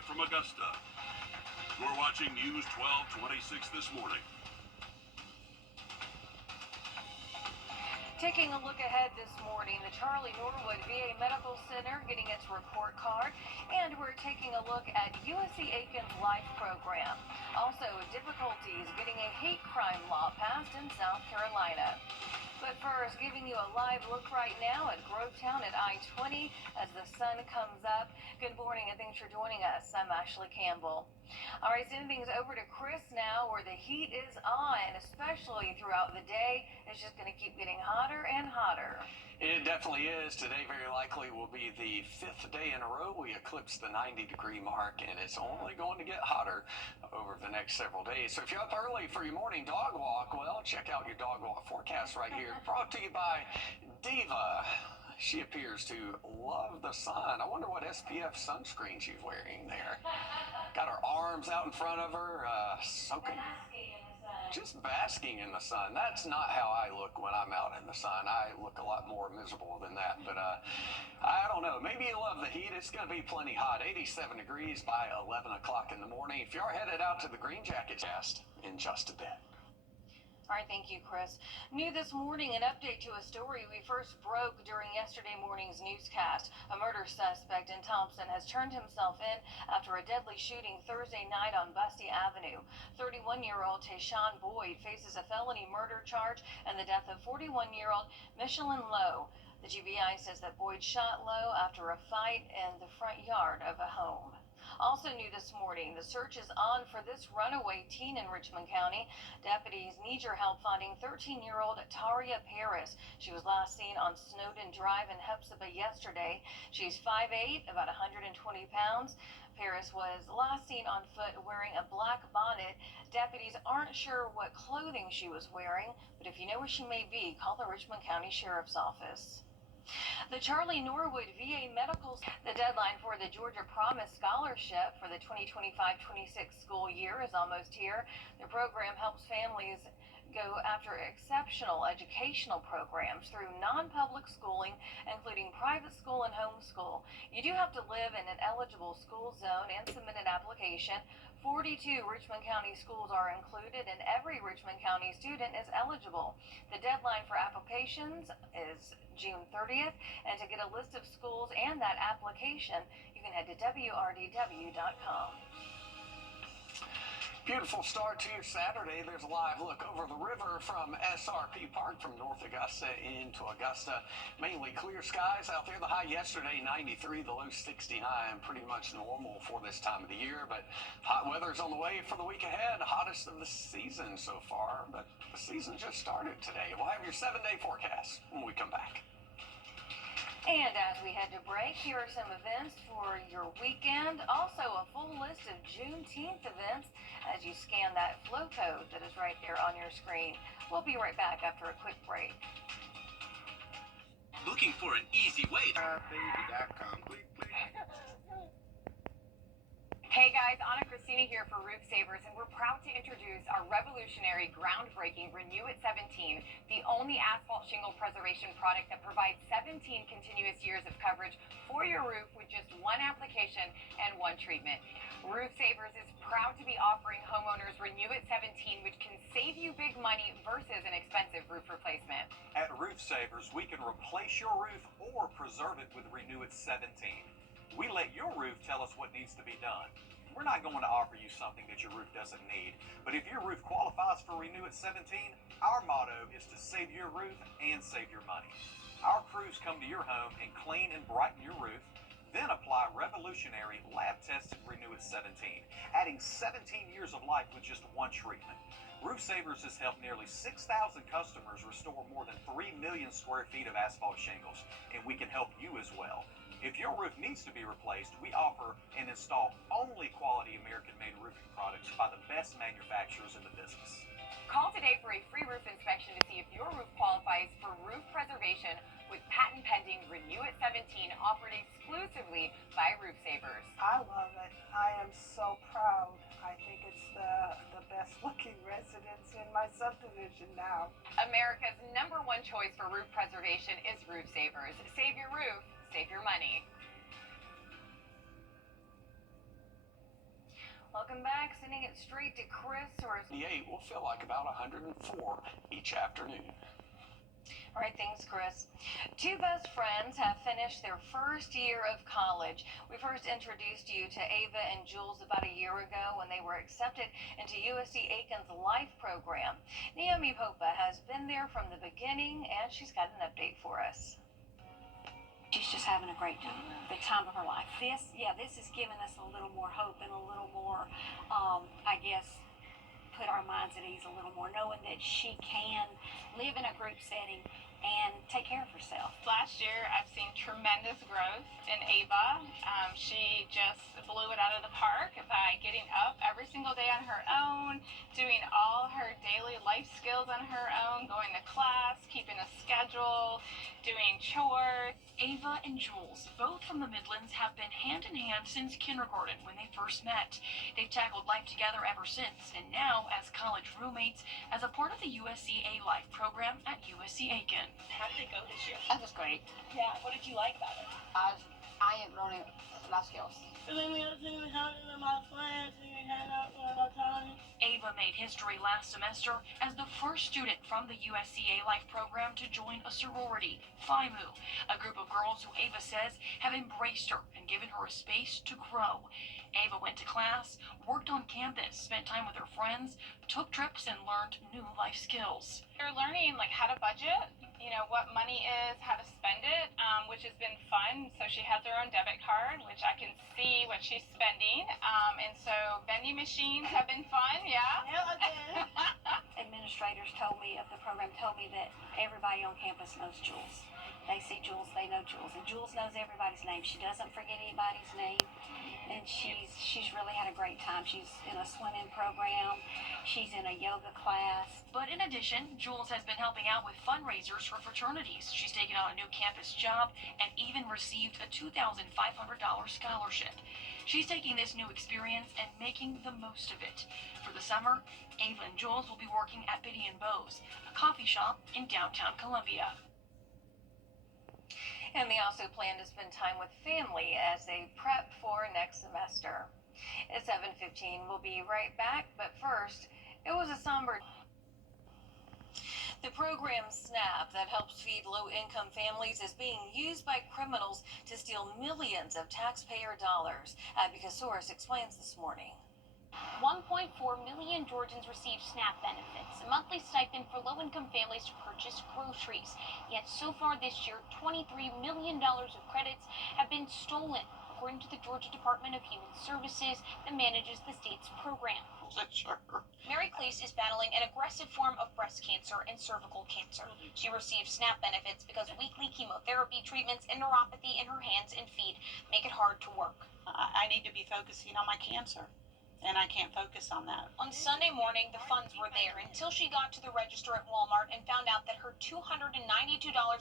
live from Augusta. You're watching News 1226 this morning. Taking a look ahead this morning, the Charlie Norwood VA Medical Center getting its report card, and we're taking a look at USC Aiken's LIFE program. Also, difficulties getting a hate crime law passed in South Carolina. But first, giving you a live look right now at Grovetown at I-20 as the sun comes up. Good morning and thanks for joining us. I'm Ashley Campbell. All right, sending things over to Chris now, where the heat is on, especially throughout the day. It's just going to keep getting hotter and hotter. It definitely is. Today very likely will be the 5th day in a row we eclipse the 90-degree mark, and it's only going to get hotter over the next several days. So if you're up early for your morning dog walk, well, check out your dog walk forecast right here, brought to you by Diva. She appears to love the sun. I wonder what SPF sunscreen she's wearing there. Got her arms out in front of her, soaking. Just basking in the sun. That's not how I look when I'm out in the sun. I look a lot more miserable than that. But I don't know. Maybe you love the heat. It's going to be plenty hot. 87 degrees by 11 o'clock in the morning. If you're headed out to the Green Jacket Cast in just a bit. All right, thank you, Chris. New this morning, an update to a story we first broke during yesterday morning's newscast. A murder suspect in Thompson has turned himself in after a deadly shooting Thursday night on Bussey Avenue. 31-year-old Tayshawn Boyd faces a felony murder charge and the death of 41-year-old Michelin Lowe. The GBI says that Boyd shot Lowe after a fight in the front yard of a home. Also new this morning, the search is on for this runaway teen in Richmond County. Deputies need your help finding 13-year-old Taria Paris. She was last seen on Snowden Drive in Hepzibah yesterday. She's 5'8", about 120 pounds. Paris was last seen on foot wearing a black bonnet. Deputies aren't sure what clothing she was wearing, but if you know where she may be, call the Richmond County Sheriff's Office. The Charlie Norwood VA Medical Center, the deadline for the Georgia Promise Scholarship for the 2025-26 school year is almost here. The program helps families go after exceptional educational programs through non-public schooling, including private school and homeschool. You do have to live in an eligible school zone and submit an application. 42 Richmond County schools are included, and every Richmond County student is eligible. The deadline for applications is June 30th, and to get a list of schools and that application, you can head to wrdw.com. Beautiful start to your Saturday. There's a live look over the river from SRP Park from North Augusta into Augusta. Mainly clear skies out there. The high yesterday, 93, the low 69. Pretty much normal for this time of the year, but hot weather's on the way for the week ahead. Hottest of the season so far, but the season just started today. We'll have your 7-day forecast when we come back. And as we head to break, here are some events for your weekend. Also, a full list of Juneteenth events as you scan that flow code that is right there on your screen. We'll be right back after a quick break. Looking for an easy way. Baby.com. Click. Hey guys, Anna Christina here for Roof Savers, and we're proud to introduce our revolutionary, groundbreaking Renew It 17, the only asphalt shingle preservation product that provides 17 continuous years of coverage for your roof with just one application and one treatment. Roof Savers is proud to be offering homeowners Renew It 17, which can save you big money versus an expensive roof replacement. At Roof Savers, we can replace your roof or preserve it with Renew It 17. We let your roof tell us what needs to be done. We're not going to offer you something that your roof doesn't need, but if your roof qualifies for Renew It 17, our motto is to save your roof and save your money. Our crews come to your home and clean and brighten your roof, then apply revolutionary lab-tested Renew It 17, adding 17 years of life with just one treatment. Roof Savers has helped nearly 6,000 customers restore more than 3 million square feet of asphalt shingles, and we can help you as well. If your roof needs to be replaced, we offer and install only quality American-made roofing products by the best manufacturers in the business. Call today for a free roof inspection to see if your roof qualifies for roof preservation with patent-pending Renew It 17 offered exclusively by Roof Savers. I love it. I am so proud. I think it's the best-looking residence in my subdivision now. America's #1 choice for roof preservation is Roof Savers. Save your roof, save your money. welcome back. Sending it straight to Chris. Or 88 will feel like about 104 each afternoon. all right, thanks, Chris. Two best friends have finished their first year of college. We first introduced you to Ava and Jules about a year ago when they were accepted into USC Aiken's Life program. Naomi Popa has been there from the beginning, and she's got an update for us. She's just having a great time, the time of her life. This has given us a little more hope and a little more, I guess, put our minds at ease a little more, knowing that she can live in a group setting and take care of herself. Last year, I've seen tremendous growth in Ava. She just blew it out of the park by getting up every single day on her own, doing all her daily life skills on her own, going to class, keeping a schedule, doing chores. Ava and Jules, both from the Midlands, have been hand in hand since kindergarten when they first met. They've tackled life together ever since, and now as college roommates, as a part of the USCA Life program at USC Aiken. How did it go this year? That was great. Yeah, what did you like about it? I am learning a lot of skills. Ava made history last semester as the first student from the USCA Life program to join a sorority, Phi Mu, a group of girls who Ava says have embraced her and given her a space to grow. Ava went to class, worked on campus, spent time with her friends, took trips, and learned new life skills. You're learning like how to budget, you know, what money is, how to spend it, which has been fun. So she has her own debit card, which I can see what she's spending. And so vending machines have been fun, yeah? Administrators of the program told me that everybody on campus knows Jules. They see Jules, they know Jules, and Jules knows everybody's name. She doesn't forget anybody's name, and she's really had a great time. She's in a swimming program. She's in a yoga class. But in addition, Jules has been helping out with fundraisers for fraternities. She's taken on a new campus job and even received a $2,500 scholarship. She's taking this new experience and making the most of it. For the summer, Ava and Jules will be working at Biddy & Beau's, a coffee shop in downtown Columbia. And they also plan to spend time with family as they prep for next semester. At 7:15, we'll be right back, but first, it was a somber. The program SNAP that helps feed low-income families is being used by criminals to steal millions of taxpayer dollars. Abby Kasoris explains this morning. 1.4 million Georgians receive SNAP benefits, a monthly stipend for low-income families to purchase groceries. Yet so far this year, $23 million of credits have been stolen, according to the Georgia Department of Human Services that manages the state's program. Mary Cleese is battling an aggressive form of breast cancer and cervical cancer. She receives SNAP benefits because weekly chemotherapy treatments and neuropathy in her hands and feet make it hard to work. I need to be focusing on my cancer, and I can't focus on that. On Sunday morning, the funds were there until she got to the register at Walmart and found out that her $292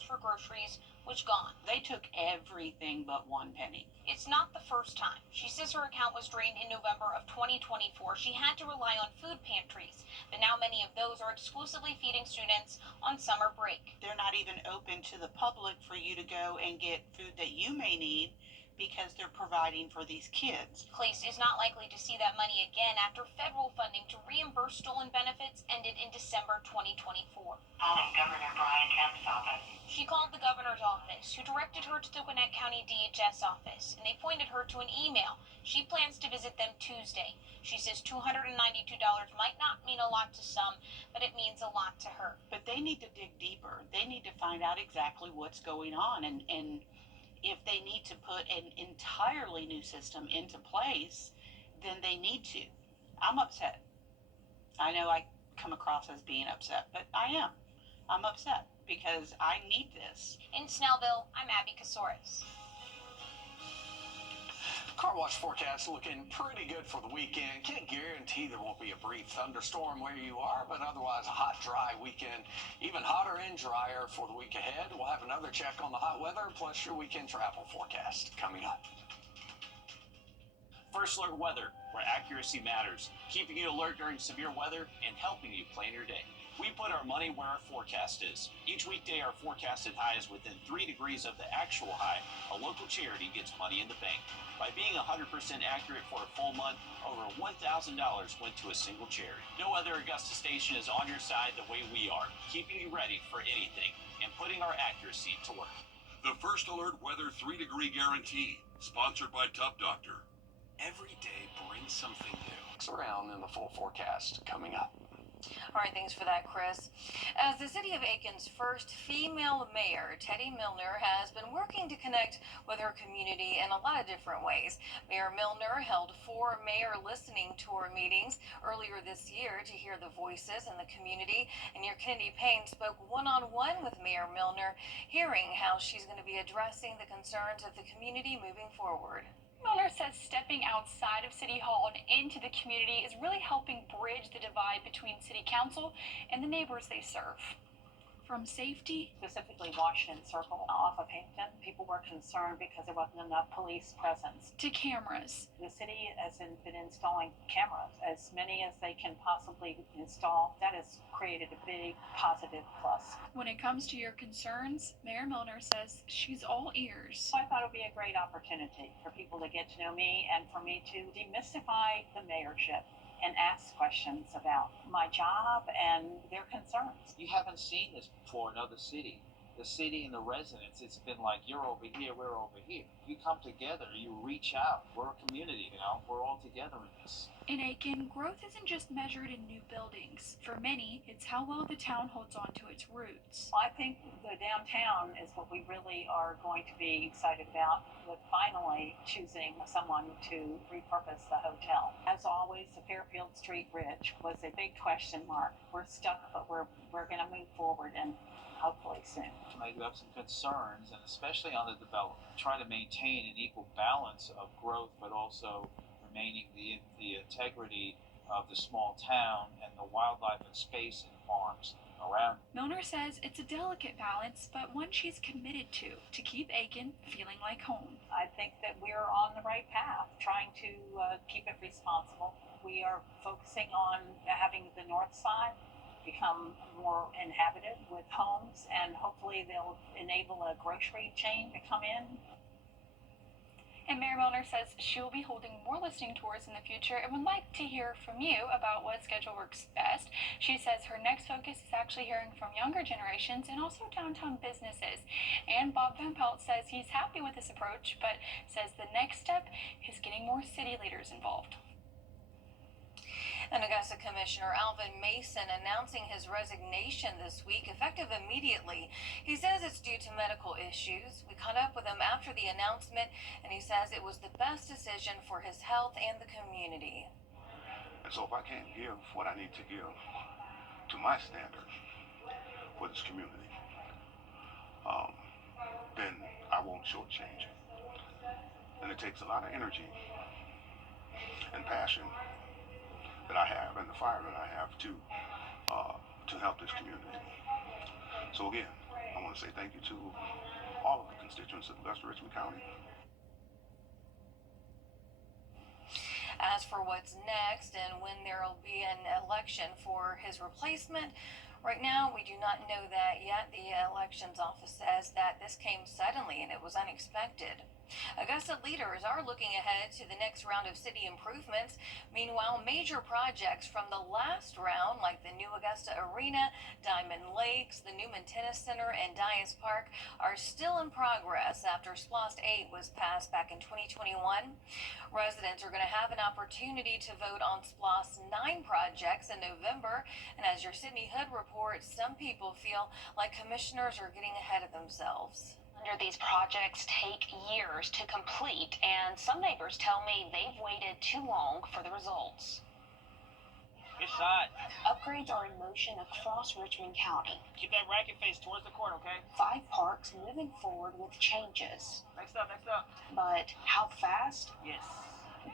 for groceries was gone. They took everything but 1 penny. It's not the first time. She says her account was drained in November of 2024. She had to rely on food pantries, but now many of those are exclusively feeding students on summer break. They're not even open to the public for you to go and get food that you may need, because they're providing for these kids. Cleese is not likely to see that money again after federal funding to reimburse stolen benefits ended in December 2024. Calling Governor Brian Kemp's office. She called the governor's office, who directed her to the Gwinnett County DHS office, and they pointed her to an email. She plans to visit them Tuesday. She says $292 might not mean a lot to some, but it means a lot to her. But they need to dig deeper. They need to find out exactly what's going on, and if they need to put an entirely new system into place, then they need to. I'm upset. I know I come across as being upset, but I am. I'm upset because I need this. In Snellville, I'm Abby Kasoris. Car wash forecast looking pretty good for the weekend. Can't guarantee there won't be a brief thunderstorm where you are, but otherwise a hot, dry weekend. Even hotter and drier for the week ahead. We'll have another check on the hot weather, plus your weekend travel forecast coming up. First Alert Weather, where accuracy matters, keeping you alert during severe weather and helping you plan your day. We put our money where our forecast is. Each weekday, our forecasted high is within 3 degrees of the actual high. A local charity gets money in the bank. By being 100% accurate for a full month, over $1,000 went to a single charity. No other Augusta station is on your side the way we are, keeping you ready for anything and putting our accuracy to work. The First Alert Weather 3-degree guarantee, sponsored by Tough Doctor. Every day brings something new. It's around in the full forecast coming up. All right, thanks for that, Chris. As the city of Aiken's first female mayor, Teddy Milner, has been working to connect with her community in a lot of different ways. Mayor Milner held 4 mayor listening tour meetings earlier this year to hear the voices in the community, and your Kennedy Payne spoke one-on-one with Mayor Milner, hearing how she's going to be addressing the concerns of the community moving forward. Milner says stepping outside of City Hall and into the community is really helping bridge the divide between City Council and the neighbors they serve. From safety, specifically Washington Circle off of Hampton, people were concerned because there wasn't enough police presence. To cameras. The city has been installing cameras, as many as they can possibly install. That has created a big positive plus. When it comes to your concerns, Mayor Milner says she's all ears. I thought it would be a great opportunity for people to get to know me and for me to demystify the mayorship and ask questions about my job and their concerns. You haven't seen this before in other cities. The city and the residents, it's been like, you're over here, we're over here. You come together, you reach out. We're a community, we're all together in this. In Aiken, growth isn't just measured in new buildings. For many, it's how well the town holds on to its roots. I think the downtown is what we really are going to be excited about, with finally choosing someone to repurpose the hotel. As always, the Fairfield Street Bridge was a big question mark. We're stuck, but we're going to move forward and hopefully soon. I do have some concerns, and especially on the development, trying to maintain an equal balance of growth, but also remaining the integrity of the small town and the wildlife and space and farms around. Milner says it's a delicate balance, but one she's committed to keep Aiken feeling like home. I think that we're on the right path, trying to keep it responsible. We are focusing on having the north side become more inhabited with homes, and hopefully they'll enable a grocery chain to come in. And Mayor Milner says she will be holding more listening tours in the future and would like to hear from you about what schedule works best. She says her next focus is actually hearing from younger generations and also downtown businesses. And Bob Van Pelt says he's happy with this approach, but says the next step is getting more city leaders involved. And Augusta Commissioner Alvin Mason announcing his resignation this week, effective immediately. He says it's due to medical issues. We caught up with him after the announcement, and he says it was the best decision for his health and the community. And so if I can't give what I need to give to my standards for this community, then I won't shortchange it. And it takes a lot of energy and passion that I have and the fire that I have to help this community. So again, I want to say thank you to all of the constituents of Augusta Richmond County. As for what's next and when there will be an election for his replacement, right now we do not know that yet. The elections office says that this came suddenly and it was unexpected. Augusta leaders are looking ahead to the next round of city improvements. Meanwhile, major projects from the last round, like the new Augusta Arena, Diamond Lakes, the Newman Tennis Center, and Dias Park, are still in progress after SPLOST 8 was passed back in 2021. Residents are going to have an opportunity to vote on SPLOST 9 projects in November, and as your Sydney Hood reports, some people feel like commissioners are getting ahead of themselves. These projects take years to complete, and some neighbors tell me they've waited too long for the results. It's hot. Upgrades are in motion across Richmond County. Keep that racket face towards the court, okay? 5 parks moving forward with changes. Next up. But how fast? Yes.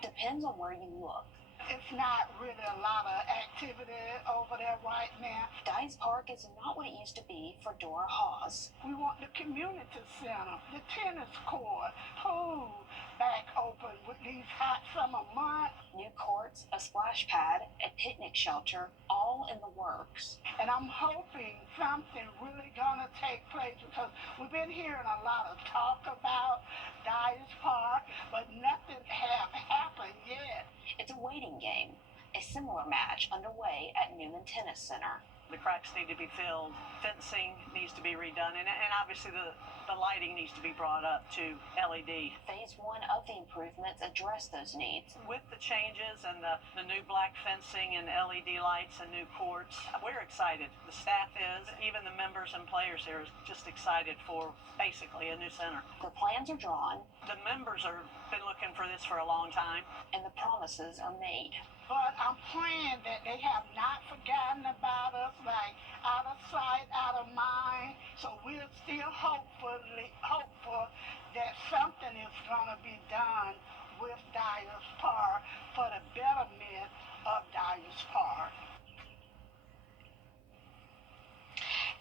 Depends on where you look. It's not really a lot of activity over there right now. Dias Park is not what it used to be for Dora Hawes. We want the community center, the tennis court, pool, back open with these hot summer months. New courts, a splash pad, a picnic shelter, all in the works. And I'm hoping something really gonna take place because we've been hearing a lot of talk about Dyers Park, but nothing have happened yet. It's a waiting game. A similar match underway at Newman Tennis Center. The cracks need to be filled, fencing needs to be redone, and obviously the lighting needs to be brought up to LED. Phase 1 of the improvements address those needs. With the changes and the new black fencing and LED lights and new courts, we're excited. The staff is, even the members and players here is just excited for basically a new center. The plans are drawn. The members are been looking for this for a long time. And the promises are made. But I'm praying that they have not forgotten about us, like out of sight, out of mind. So we're still hopeful that something is going to be done with Dyers Park for the betterment of Dyers Park.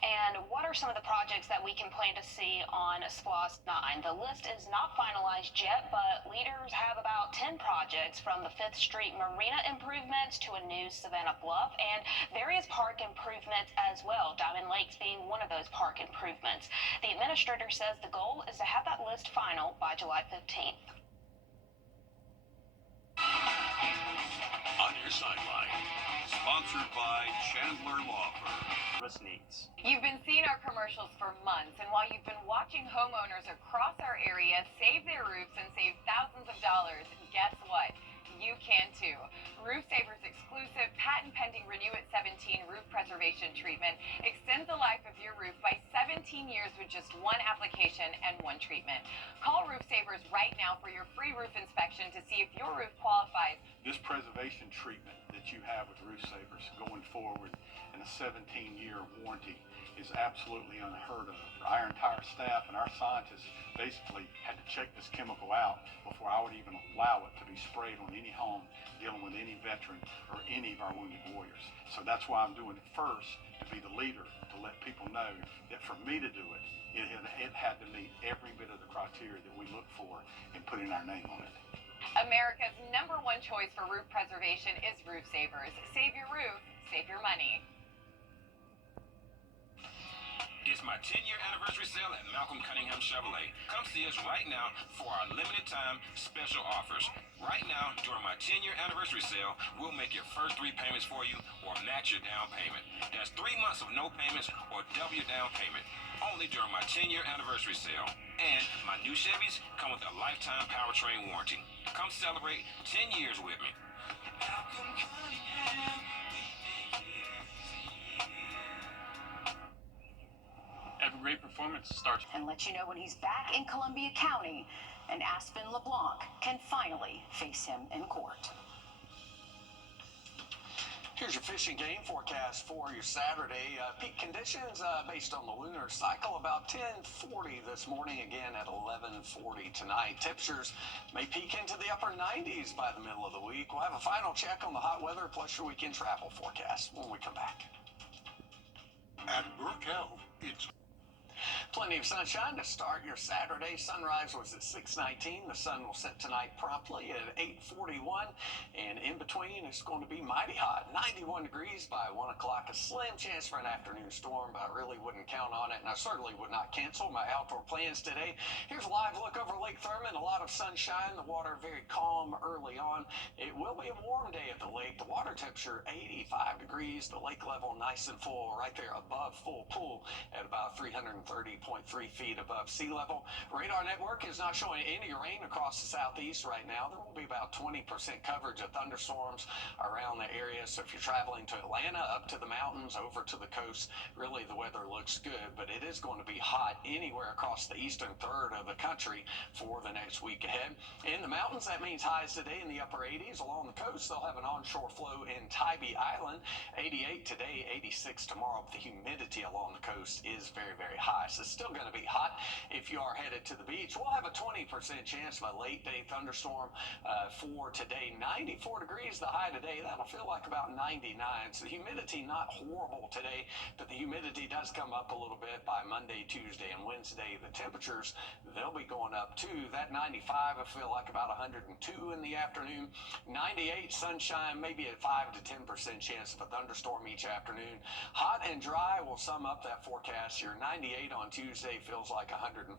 And what are some of the projects that we can plan to see on SPLOST 9? The list is not finalized yet, but leaders have about 10 projects from the 5th Street Marina improvements to a new Savannah Bluff and various park improvements as well, Diamond Lakes being one of those park improvements. The administrator says the goal is to have that list final by July 15th. On your sideline, sponsored by Chandler Law Firm. Needs. You've been seeing our commercials for months, and while you've been watching homeowners across our area save their roofs and save thousands of dollars, guess what? You can too. Roof Saver's exclusive patent-pending Renew at 17 roof preservation treatment extends the life of your roof by 17 years with just one application and one treatment. Call Roof Savers right now for your free roof inspection to see if your roof qualifies. This preservation treatment that you have with Roof Savers going forward and a 17-year warranty is absolutely unheard of. Our entire staff and our scientists basically had to check this chemical out before I would even allow it to be sprayed on any home dealing with any veteran or any of our wounded warriors. So that's why I'm doing it first, to be the leader, to let people know that for me to do it, it had to meet every bit of the criteria that we look for in putting our name on it. America's #1 choice for roof preservation is Roof Savers. Save your roof, save your money. It's my 10-year anniversary sale at Malcolm Cunningham Chevrolet. Come see us right now for our limited time special offers. Right now, during my 10-year anniversary sale, we'll make your first 3 payments for you or match your down payment. That's 3 months of no payments or double your down payment. Only during my 10-year anniversary sale. And my new Chevys come with a lifetime powertrain warranty. Come celebrate 10 years with me. Malcolm Cunningham, we make it easy. Every great performance starts. And let you know when he's back in Columbia County and Aspen LeBlanc can finally face him in court. Here's your fishing game forecast for your Saturday. Peak conditions based on the lunar cycle about 10:40 this morning, again at 11:40 tonight. Temperatures may peak into the upper 90s by the middle of the week. We'll have a final check on the hot weather plus your weekend travel forecast when we come back. At Burke Health, it's Plenty of sunshine to start your Saturday. Sunrise was at 6:19. The sun will set tonight promptly at 8:41. And in between, it's going to be mighty hot. 91 degrees by 1 o'clock. A slim chance for an afternoon storm, but I really wouldn't count on it. And I certainly would not cancel my outdoor plans today. Here's a live look over Lake Thurmond. A lot of sunshine. The water very calm early on. It will be a warm day at the lake. The water temperature 85 degrees. The lake level nice and full right there above full pool at about 330.3 feet above sea level. Radar network is not showing any rain across the southeast right now. There will be about 20% coverage of thunderstorms around the area. So if you're traveling to Atlanta, up to the mountains, over to the coast, really the weather looks good, but it is going to be hot anywhere across the eastern third of the country for the next week ahead. In the mountains, that means highs today in the upper 80s. Along the coast, they'll have an onshore flow in Tybee Island. 88 today, 86 tomorrow. But the humidity along the coast is very, very high. So it's still going to be hot if you are headed to the beach. We'll have a 20% chance of a late day thunderstorm for today. 94 degrees the high today. That'll feel like about 99. So the humidity not horrible today, but the humidity does come up a little bit by Monday, Tuesday, and Wednesday. The temperatures, they'll be going up to that 94 95, I feel like about 102 in the afternoon. 98 sunshine, maybe a 5 to 10% chance of a thunderstorm each afternoon. Hot and dry will sum up that forecast. Your 98 on Tuesday feels like 104.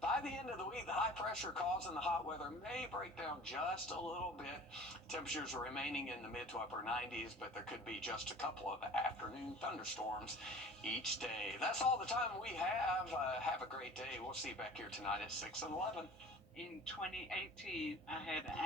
By the end of the week, the high pressure causing the hot weather may break down just a little bit. Temperatures are remaining in the mid to upper 90s, but there could be just a couple of afternoon thunderstorms each day. That's all the time we have. Have a great day. We'll see you back here tonight at 6 and 11. In 2018, I had an